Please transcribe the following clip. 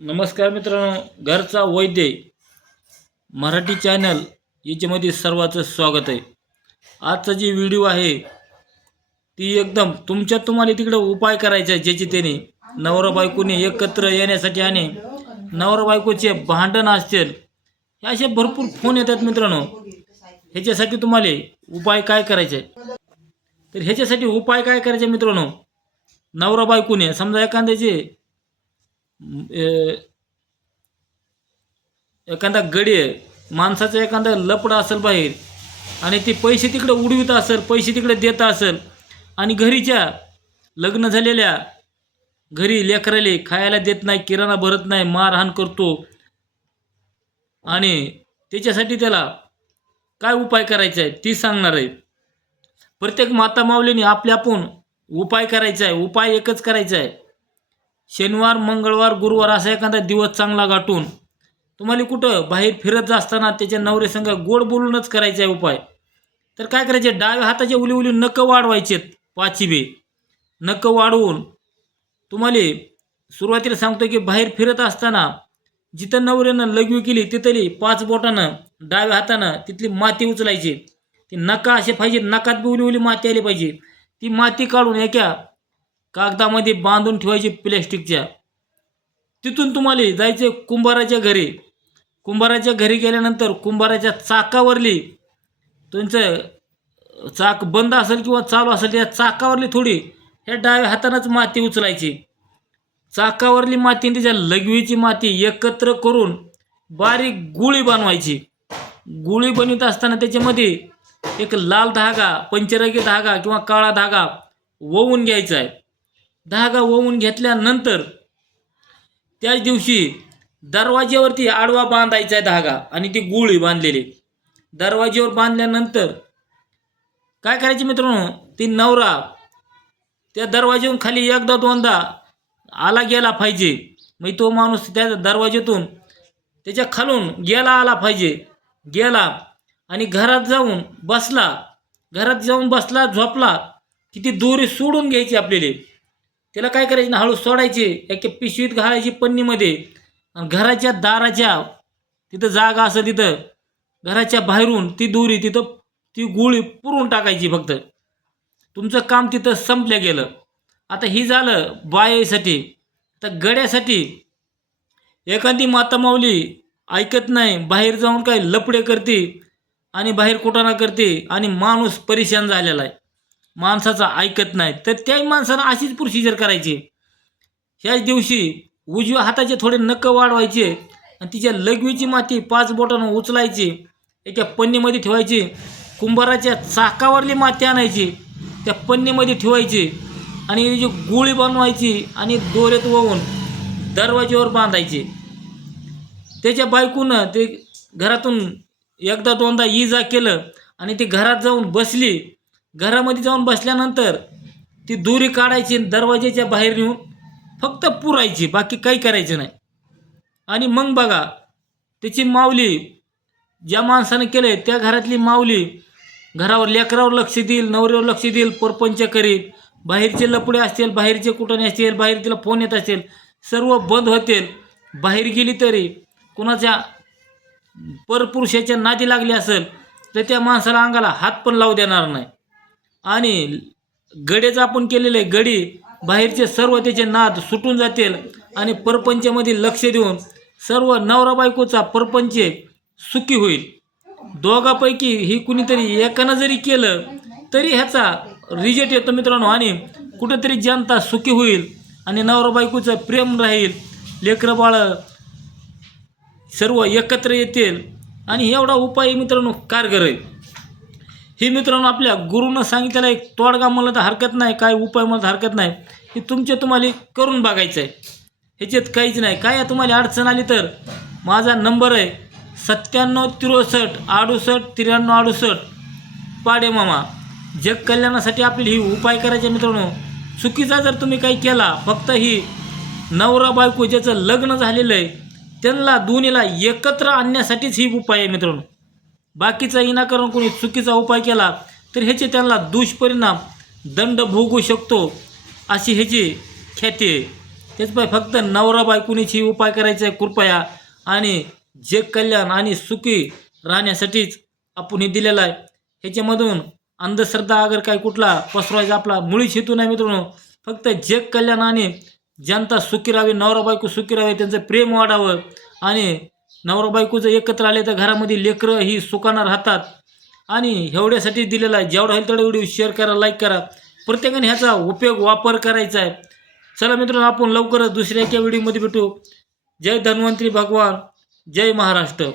नमस्कार मित्रांनो, घरचा वैद्य मराठी चॅनल याच्यामध्ये सर्वांचं स्वागत आहे. आजचा जी व्हिडिओ आहे ती एकदम तुम्हाला तिकडे उपाय करायचा आहे, ज्याची त्याने नवरा बायकोने एकत्र येण्यासाठी आणि नवरा बायकोचे भांडण असतील हे असे भरपूर फोन येतात मित्रांनो. ह्याच्यासाठी तुम्हाला उपाय काय करायचे तर ह्याच्यासाठी उपाय काय करायचे मित्रांनो, नवरा बायकोने समजा एखाद्याचे एखादा गडी आहे, माणसाचा एखादा लपडा असेल बाहेर आणि ती पैसे तिकडे उडवित असेल, पैसे तिकडे देत असेल आणि घरीच्या लग्न झालेल्या घरी लेकराले खायला देत नाही, किराणा भरत नाही, मारहाण करतो आणि त्याच्यासाठी त्याला काय उपाय करायचा आहे ती सांगणार आहे. प्रत्येक माता माऊलीने आपण उपाय करायचा आहे. उपाय एकच करायचा आहे, शनिवार मंगळवार गुरुवार असा एखादा दिवस चांगला गाठून तुम्हाला कुठं बाहेर फिरत असताना त्याच्या नवऱ्यासंग गोड बोलूनच करायचा आहे उपाय. तर काय करायचे, डाव्या हाताचे उली उली नखं वाढवायचेत, पाचीबे नखं वाढवून तुम्हाला सुरुवातीला सांगतो की बाहेर फिरत असताना जिथं नवऱ्यानं लघवी केली तिथली 5 बोटानं डाव्या हातानं तिथली माती उचलायची. ती नका असे पाहिजे, नकात बी उली उली माती आली पाहिजे. ती माती काढून एका कागदामध्ये बांधून ठेवायची प्लॅस्टिकच्या. तिथून तुम्हाला जायचे कुंभाराच्या घरी. कुंभाराच्या घरी गेल्यानंतर कुंभाराच्या चाकावरली, तुमचं चाक बंद असेल किंवा चालू असेल त्या चाकावरली थोडी ह्या डाव्या हातानंच माती उचलायची. चाकावरली माती आणि त्याच्या लघवीची माती एकत्र करून बारीक गुळी बनवायची. गुळी बनवत असताना त्याच्यामध्ये एक लाल धागा, पंचरंगी धागा किंवा काळा धागा ववून घ्यायचा आहे. धागा ववून घेतल्यानंतर त्याच दिवशी दरवाज्यावरती आडवा बांधायचा आहे धागा आणि ती गुळी बांधलेली. दरवाज्यावर बांधल्यानंतर काय करायचे मित्रांनो, ती नवरा त्या दरवाज्यावरून खाली एकदा दोनदा आला गेला पाहिजे. मग तो माणूस त्या दरवाज्यातून त्याच्या खालून गेला आला पाहिजे. गेला आणि घरात जाऊन बसला झोपला की ती दोरी सोडून घ्यायची आपल्याला. त्याला काय करायचं ना, हळू सोडायचे, एका पिशवीत घालायची पन्नीमध्ये आणि घराच्या दाराच्या तिथं जागा असं तिथं घराच्या बाहेरून ती दोरी तिथं ती गोळी पुरून टाकायची. फक्त तुमचं काम तिथं संपलं गेलं. आता ही झालं बायासाठी. तर गड्यासाठी एखादी माता माऊली ऐकत नाही, बाहेर जाऊन काय लपडे करते आणि बाहेर कुटाणा करते आणि माणूस परेशान झालेला आहे, माणसाचा ऐकत नाही. तर त्याही माणसानं अशीच प्रोसिजर करायची. ह्याच दिवशी उजव्या हाताचे थोडे नखं वाढवायचे आणि तिच्या लघवीची माती 5 बोटानं उचलायची, एका पन्नीमध्ये ठेवायची. कुंभाराच्या चाकावरली माती आणायची, त्या पन्नीमध्ये ठेवायची आणि जी गोळी बनवायची आणि दोऱ्यात वळून दरवाज्यावर बांधायची. त्याच्या बायकोनं ते घरातून एकदा दोनदा ये केलं आणि ती घरात जाऊन बसली. घरामध्ये जाऊन बसल्यानंतर ती दोरी काढायची, दरवाज्याच्या बाहेर नेऊन फक्त पुरायची, बाकी काही करायचं नाही. आणि मग बघा, त्याची माऊली ज्या माणसानं केलंय त्या घरातली माऊली घरावर लेकरावर लक्ष देईल, नवऱ्यावर लक्ष देईल, परपंच करील. बाहेरचे लपडे असतील, बाहेरचे कुठे असतील, बाहेर तिला फोन येत असतील, सर्व बंद होतील. बाहेर गेली तरी कुणाच्या परपुरुषाच्या नादी लागली असेल तर त्या माणसाला अंगाला हात पण लावू देणार नाही. आणि गडेचं आपण केलेले गडी बाहेरचे सर्व त्याचे नाद सुटून जातील आणि परपंचामध्ये लक्ष देऊन सर्व नवरा बायकोचा परपंच सुखी होईल. दोघापैकी ही कुणीतरी एकानं जरी केलं तरी ह्याचा रिजल्ट येतो मित्रांनो. आणि कुठेतरी जनता सुखी होईल आणि नवरा बायकोचं प्रेम राहील, लेकरं बाळं सर्व एकत्र येतील. आणि एवढा उपाय मित्रांनो कारगर आहे. हे मित्रांनो आपल्या गुरुनं सांगितलेला एक तोडगा मला तर हरकत नाही, काय उपाय मला हरकत नाही. हे तुम्हाला करून बघायचं आहे, ह्याच्यात काहीच नाही. काय तुम्हाला अडचण आली तर माझा नंबर आहे 9763 68 93 68. पाडे मामा. जग कल्याणासाठी आपल्याला ही उपाय करायचे मित्रांनो. चुकीचा जर तुम्ही काही केला, फक्त ही नवरा बायको ज्याचं लग्न झालेलं आहे त्यांना दोन्हीला एकत्र आणण्यासाठीच ही उपाय आहे मित्रांनो. बाकीचा विनाकारण कोणी चुकीचा उपाय केला तर ह्याचे त्यांना दुष्परिणाम, दंड भोगू शकतो अशी ह्याची ख्याती आहे. तेच पाय फक्त नवरा बायकोनीची उपाय करायचा आहे कृपया, आणि जग कल्याण आणि सुखी राहण्यासाठीच आपण हे दिलेलं आहे. ह्याच्यामधून अंधश्रद्धा अगर काही कुठला पसरवायचा आपला मुळीच हेतू नाही मित्रांनो. फक्त जग कल्याण आणि जनता सुखी राहावी, नवरा बायको सुखी राहावे, त्यांचं प्रेम वाढावं, आणि नवरा बायको जर एकत्र आले तर घरामध्ये लेकरं ही सुखानं राहतात. आणि एवढ्यासाठी दिलेला आहे. जेवढा होईल तेवढा व्हिडिओ शेअर करा, लाईक करा. प्रत्येकाने ह्याचा वापर करायचा आहे. चला मित्रांनो, आपण लवकरच दुसऱ्या एका व्हिडिओमध्ये भेटू. जय धन्वंतरी भगवान, जय महाराष्ट्र.